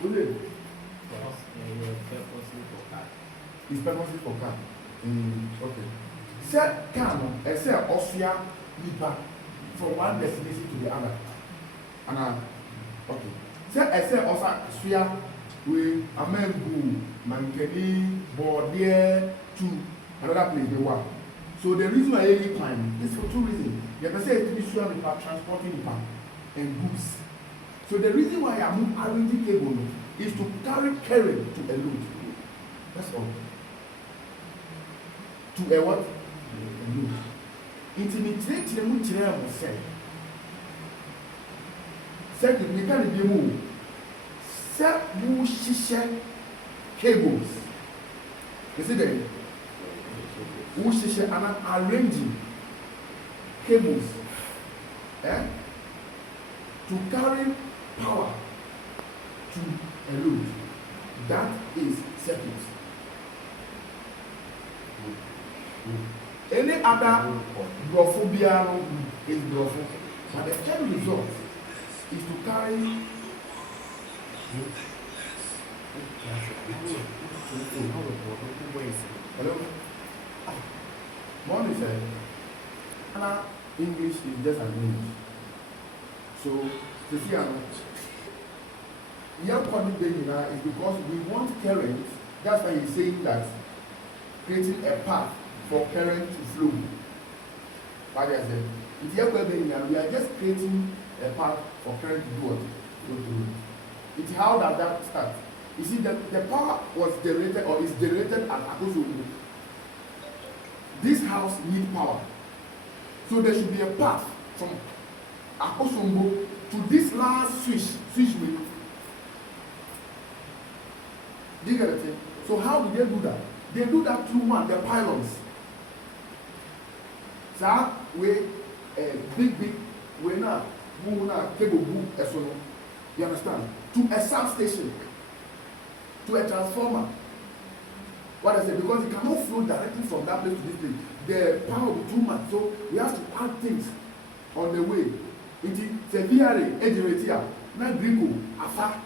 What's it? Purposely for car. It's purposely for car. Okay. Say car no, I say Austria lipa from one destination to the other. And okay. Say I say Austria we Amengu, Mankeni, Bordeaux to another place they work. So the reason why you climb is for two reasons. You can say it's transporting lipa and goods. So the reason why I'm arranging cable is to carry current to a load. That's all. To a what? A load. Intimidate the mutual say. Second, we can't be moved. Set you shisha cables. You see there? Who shisha and arranging cables. Eh? To carry power to a load. That is circuit. Any other brophobia is bropho. But the end result is to carry hello? One is English is just an English. So, the young calling is because we want current. That's why he's saying that creating a path for current to flow. What I said, if we are just creating a path for current to do what? Flow through. It's how does that start? You see that the power was generated or is generated at Akosombo. This house needs power. So there should be a path from Akosombo to this last switch with. Do you get it? So how do they do that? They do that through one, the pylons. So we big we now cable boom esono. You understand? To a substation, to a transformer. What I say? Because it cannot flow directly from that place to this place. The power will be too much. So we have to add things on the way. It is severe generator. Now Grico, Afa,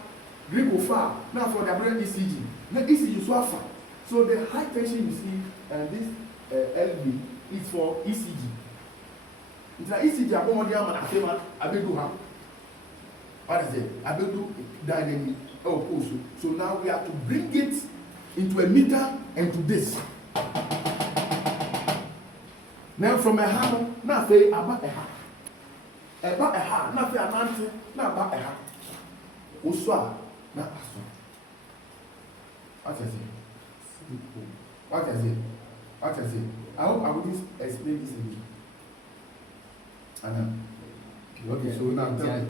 Grico far. Now for the brain ECG. Now ECG so far. So the high tension you see and this LV is for ECG. It's like ECG upon the arm and I do have. What is it? I do dynamic. Oh, also. So now we have to bring it into a meter and to this. Now from a hammer, now say about a hat. About a hat, now say a mountain, now about a hat. Uswa, now aso. What is it? What is it? What is it? I hope I will explain this again. Okay, so now